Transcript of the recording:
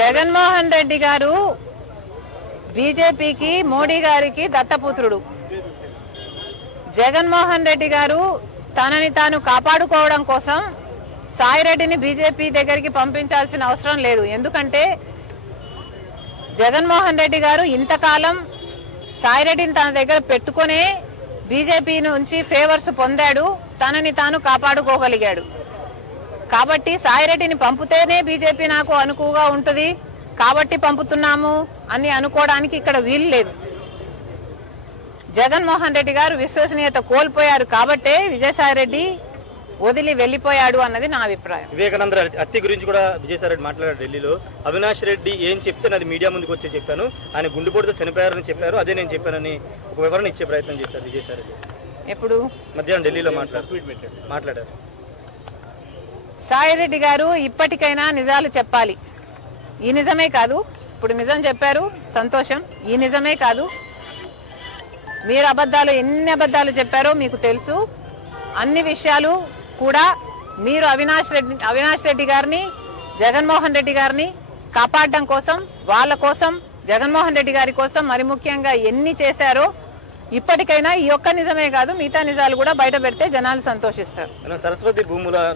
జగన్మోహన్ రెడ్డి గారు బీజేపీకి మోడీ గారికి దత్తపుత్రుడు. జగన్మోహన్ రెడ్డి గారు తనని తాను కాపాడుకోవడం కోసం సాయిరెడ్డిని బీజేపీ దగ్గరికి పంపించాల్సిన అవసరం లేదు. ఎందుకంటే జగన్మోహన్ రెడ్డి గారు ఇంతకాలం సాయిరెడ్డిని తన దగ్గర పెట్టుకునే బీజేపీ నుంచి ఫేవర్స్ పొందాడు, తనని తాను కాపాడుకోగలిగాడు. కాబట్టి సాయిరెడ్డిని పంపితేనే బీజేపీ నాకు అనుకువగా ఉంటుంది కాబట్టి పంపుతున్నాము అని అనుకోవడానికి ఇక్కడ వీలు లేదు. జగన్మోహన్ రెడ్డి గారు విశ్వసనీయత కోల్పోయారు కాబట్టే విజయసాయిరెడ్డి వదిలి వెళ్లిపోయాడు అన్నది నా అభిప్రాయం. వివేకానంద హత్య గురించి కూడా విజయసాయిరెడ్డి మాట్లాడారు ఢిల్లీలో. అవినాష్ రెడ్డి ఏం చెప్తే అది మీడియా ముందుకు వచ్చి చెప్పాను, ఆయన గుండెపోటుతో చనిపోయారని చెప్పారు, అదే నేను చెప్పానని ఒక వివరణ ఇచ్చే ప్రయత్నం చేశారు విజయసాయిరెడ్డి. ఎప్పుడు? మధ్యాహ్నం ఢిల్లీలో మాట్లాడారు. సాయిరెడ్డి గారు ఇప్పటికైనా నిజాలు చెప్పాలి. ఈ నిజమే కాదు, ఇప్పుడు నిజం చెప్పారు సంతోషం, ఈ నిజమే కాదు, మీరు ఎన్ని అబద్ధాలు చెప్పారో మీకు తెలుసు. అన్ని విషయాలు కూడా మీరు అవినాష్ రెడ్డి గారిని, జగన్మోహన్ రెడ్డి గారిని కాపాడడం కోసం, వాళ్ళ కోసం, జగన్మోహన్ రెడ్డి గారి కోసం మరి ముఖ్యంగా ఎన్ని చేశారో ఇప్పటికైనా ఈ ఒక్క నిజమే కాదు మిగతా నిజాలు కూడా బయట పెడితే జనాలు సంతోషిస్తారు. సరస్వతి భూముల